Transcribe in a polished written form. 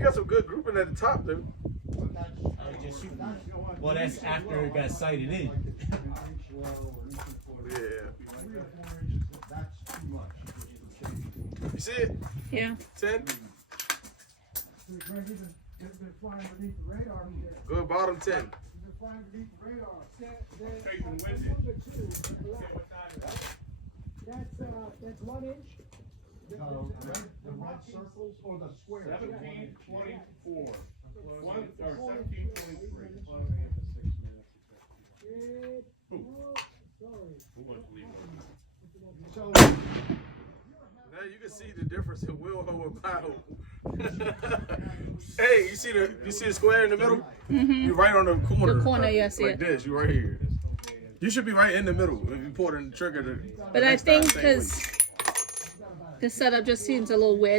You got some good grouping at the top, dude. I was just shooting. Well, that's after it got sighted in. Yeah. You see it? Yeah. 10. Good bottom 10. That's 1 inch. The red circles or the squares? 1724. 1723. So, Now you can see the difference in wheel hole and plow hole. Hey, you see the square in the middle? You're right on the corner. The corner, yes, Like this, you right here. You should be right in the middle if you pull the trigger. But I think because the setup just seems a little weird.